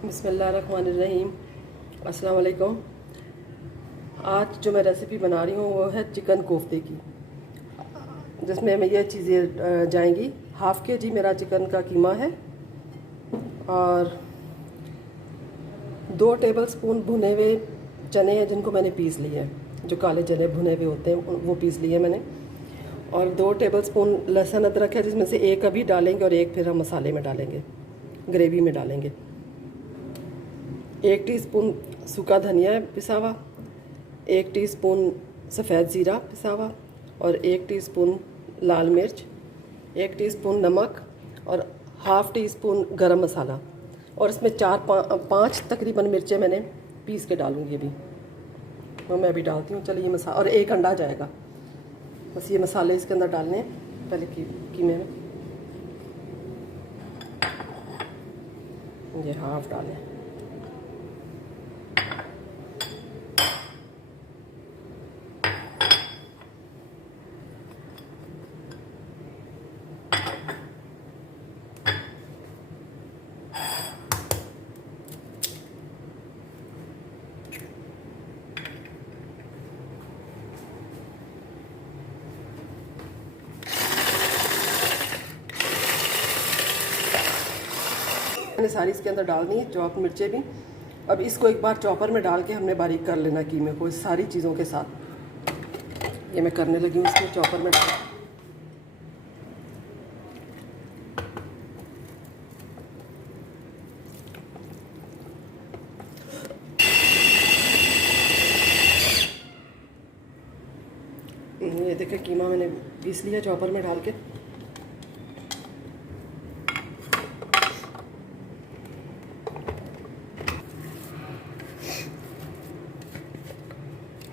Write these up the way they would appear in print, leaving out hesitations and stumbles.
बिस्मिल्लाहिर्रहमानिर्रहीम। अस्सलाम वालेकुम। आज जो मैं रेसिपी बना रही हूँ वो है चिकन कोफ्ते की, जिसमें मैं ये चीज़ें जाएंगी। 1/2 kg मेरा चिकन का कीमा है और 2 टेबलस्पून भुने हुए चने हैं जिनको मैंने पीस लिए हैं, जो काले चने भुने हुए होते हैं वो पीस लिए मैंने। और 2 टेबलस्पून लहसुन अदरक है, जिसमें से एक अभी डालेंगे और एक फिर हम मसाले में डालेंगे, ग्रेवी में डालेंगे। 1 टीस्पून सूखा धनिया है पिसा हुआ, 1 टीस्पून सफ़ेद ज़ीरा पिसा हुआ और 1 टीस्पून लाल मिर्च, 1 टीस्पून नमक और 1/2 टीस्पून गरम मसाला। और इसमें 4-5 तकरीबन मिर्चें मैंने पीस के डालूँगी अभी, वो मैं अभी डालती हूँ। चलिए मसाला, और 1 अंडा जाएगा। बस ये मसाले इसके अंदर डालने हैं पहले कीमे में। ये 1/2 डालें। मैंने सारी इसके अंदर डाल दी है, चॉप मिर्चें भी। अब इसको एक बार चॉपर में डाल के हमने बारीक कर लेना कीमे को, इस सारी चीज़ों के साथ। ये मैं करने लगी हूँ, इसको चॉपर में डाल। ये देखिए कीमा मैंने पीस लिया चॉपर में डाल के।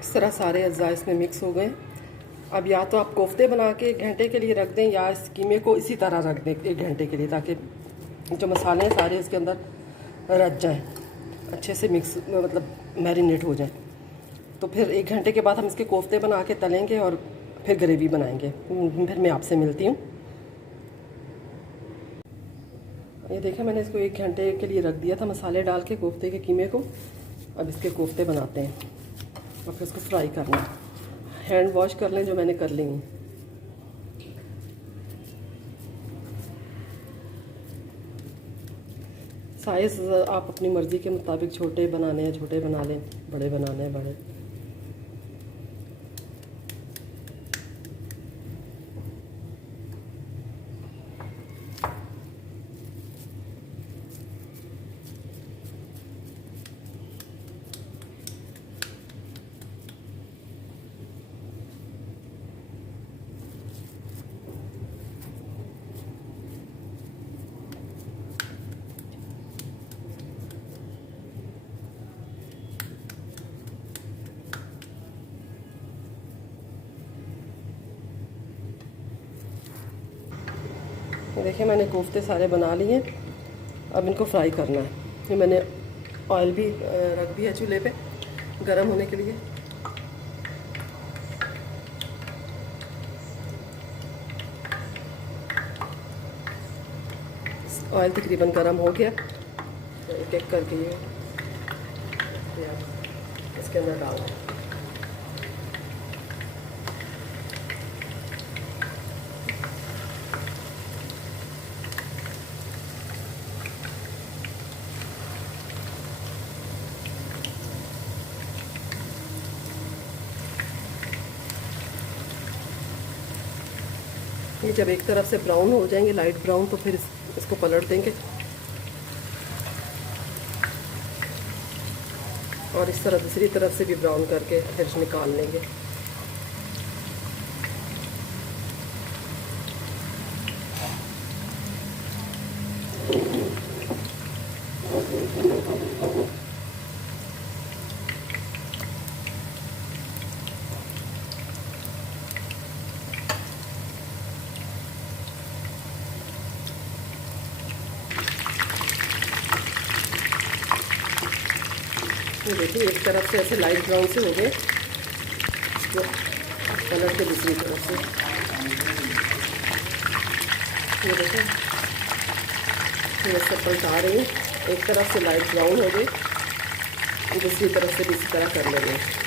इस तरह सारे अज्जा इसमें मिक्स हो गए। अब या तो आप कोफ्ते बना के 1 घंटे के लिए रख दें, या इस कीमे को इसी तरह रख दें 1 घंटे के लिए, ताकि जो मसाले हैं सारे इसके अंदर रच जाएं, अच्छे से मिक्स मतलब मैरिनेट हो जाए। तो फिर 1 घंटे के बाद हम इसके कोफ्ते बना के तलेंगे और फिर ग्रेवी बनाएंगे। फिर मैं आपसे मिलती हूँ। ये देखिए मैंने इसको 1 घंटे के लिए रख दिया था मसाले डाल के कोफ्ते के कीमे को। अब इसके कोफ्ते बनाते हैं और फिर इसको फ्राई करना है। हैंड वॉश कर लें जो मैंने कर ली हूँ। साइज़ आप अपनी मर्ज़ी के मुताबिक छोटे बनाने हैं छोटे बना लें, बड़े बनाने हैं बड़े। देखिए मैंने कोफ्ते सारे बना लिए। अब इनको फ्राई करना है। ये मैंने ऑयल भी रख दिया चूल्हे पे गरम होने के लिए। ऑयल तकरीबन गरम हो गया, तो एक एक करके ये इसके अंदर डालना है। ये जब एक तरफ से ब्राउन हो जाएंगे, लाइट ब्राउन, तो फिर इसको पलट देंगे और इस तरह दूसरी तरफ से भी ब्राउन करके फिर निकाल लेंगे। ये देखिए एक तरफ से ऐसे लाइट ब्राउन से हो गए, तो कलर के दूसरी तरफ से ये देखिए ये सब पलटा रही हूँ। एक तरफ से लाइट ब्राउन हो गई, दूसरी तरफ से भी इसी तरह कर लेंगे।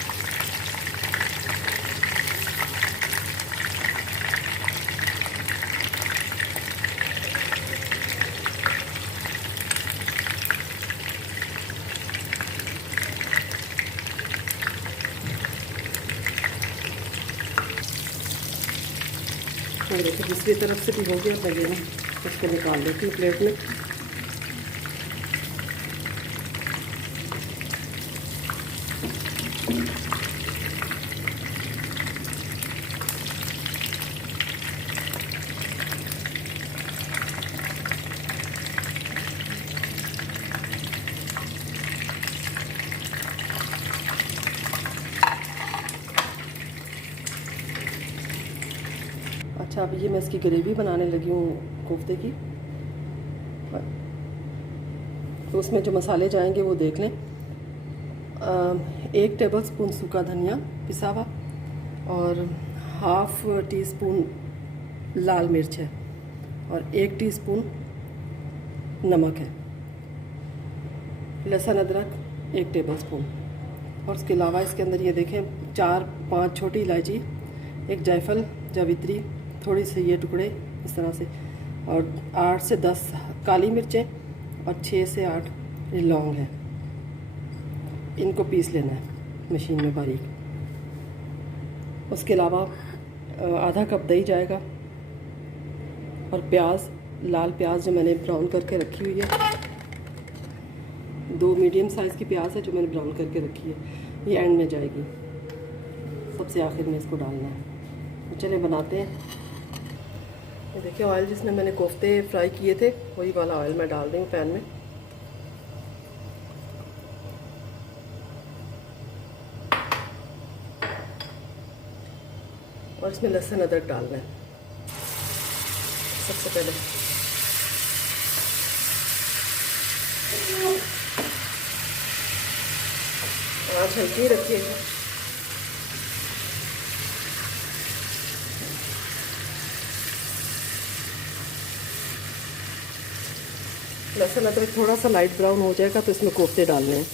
देखिए दूसरी तरफ से भी हो गया, पहले मैं इसको निकाल लेती हूँ प्लेट में। अच्छा, अब ये मैं इसकी ग्रेवी बनाने लगी हूँ कोफ्ते की। तो उसमें जो मसाले जाएंगे वो देख लें। 1 टेबलस्पून सूखा धनिया पिसा हुआ और हाफ़ टी स्पून लाल मिर्च है और 1 टीस्पून नमक है। लहसुन अदरक 1 टेबलस्पून। और उसके अलावा इसके अंदर ये देखें 4-5 छोटी इलायची, 1 जायफल जावित्री, थोड़ी सी ये टुकड़े इस तरह से, और 8 से 10 काली मिर्चें और 6 से 8 लौंग है। इनको पीस लेना है मशीन में बारीक। उसके अलावा आधा कप दही जाएगा और प्याज, लाल प्याज जो मैंने ब्राउन करके रखी हुई है, 2 मीडियम साइज़ की प्याज है जो मैंने ब्राउन करके रखी है, ये एंड में जाएगी, सबसे आखिर में इसको डालना है। तो चलिए बनाते हैं। ये देखिए ऑयल जिसमें मैंने कोफ्ते फ्राई किए थे वही वाला ऑयल मैं डाल रही हूँ पैन में। और इसमें लहसुन अदरक डालना है सबसे पहले। आँच हल्की रखिएगा। लहसुन अदरक थोड़ा सा लाइट ब्राउन हो जाएगा तो इसमें कोफ्ते डालने हैं।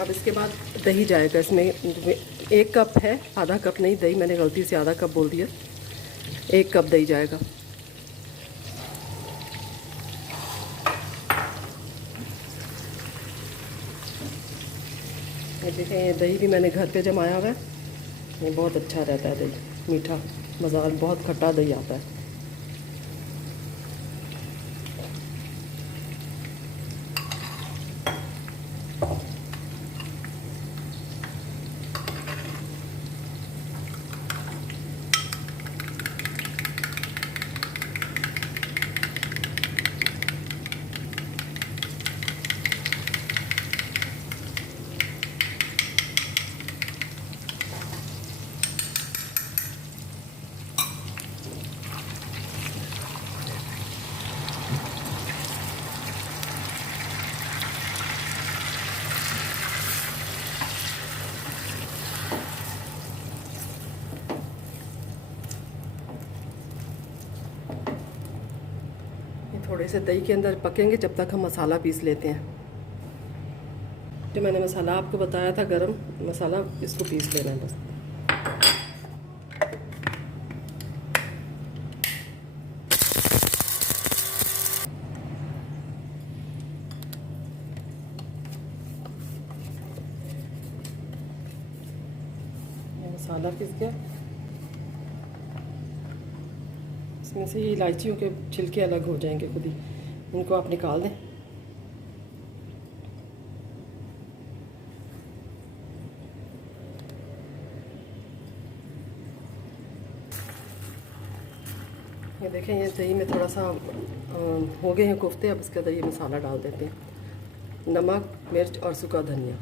अब इसके बाद दही जाएगा इसमें। 1 कप है, आधा कप नहीं दही, मैंने गलती से आधा कप बोल दिया। 1 कप दही जाएगा। ये देखें, ये दही भी मैंने घर पे जमाया हुआ है। ये बहुत अच्छा रहता है दही, मीठा मज़ा, बहुत खट्टा दही आता है। थोड़े से दही के अंदर पकेंगे जब तक हम मसाला पीस लेते हैं। जो मैंने मसाला आपको बताया था गरम मसाला, इसको पीस लेना है बस। मसाला पीस गया। इसमें से ये इलायचियों के छिलके अलग हो जाएंगे खुद ही, इनको आप निकाल दें। ये देखें, ये दही में थोड़ा सा हो गए हैं कोफ्ते। अब इसके अंदर ये मसाला डाल देते हैं, नमक, मिर्च और सूखा धनिया।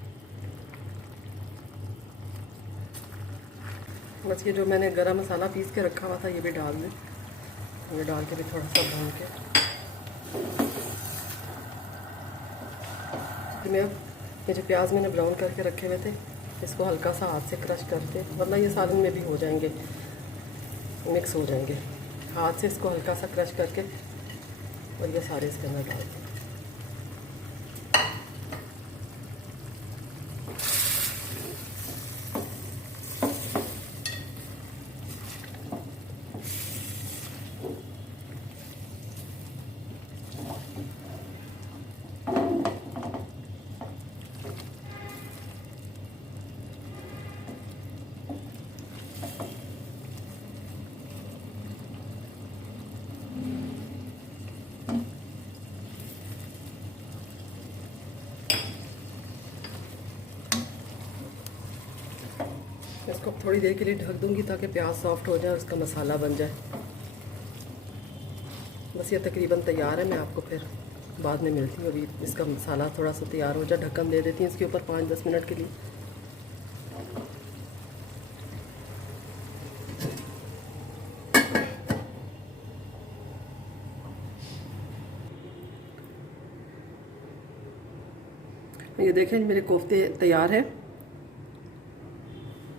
बस ये जो मैंने गरम मसाला पीस के रखा हुआ था ये भी डाल दें। ये डाल के भी थोड़ा सा भून के मैं ये जो प्याज मैंने ब्राउन करके रखे हुए थे इसको हल्का सा हाथ से क्रश करके, वरना ये सालन में भी हो जाएंगे, मिक्स हो जाएंगे। हाथ से इसको हल्का सा क्रश करके और ये सारे इसके अंदर डाल दें। इसको थोड़ी देर के लिए ढक दूंगी ताकि प्याज सॉफ्ट हो जाए और इसका मसाला बन जाए। बस ये तकरीबन तैयार है। मैं आपको फिर बाद में मिलती हूँ। अभी इसका मसाला थोड़ा सा तैयार हो जाए, ढक्कन दे देती हूँ इसके ऊपर 5-10 मिनट के लिए। ये देखें मेरे कोफ्ते तैयार हैं।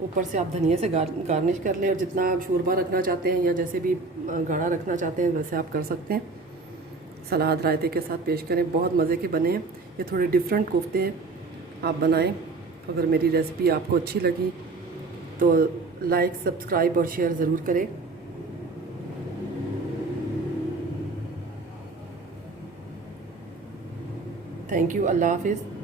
ऊपर से आप धनिया से गार्निश कर लें, और जितना आप शोरबा रखना चाहते हैं या जैसे भी गाढ़ा रखना चाहते हैं वैसे आप कर सकते हैं। सलाद रायते के साथ पेश करें, बहुत मज़े के बने हैं। ये थोड़े डिफरेंट कोफ्ते हैं, आप बनाएं। अगर मेरी रेसिपी आपको अच्छी लगी तो लाइक, सब्सक्राइब और शेयर ज़रूर करें। Thank you. अल्लाह हाफिज़।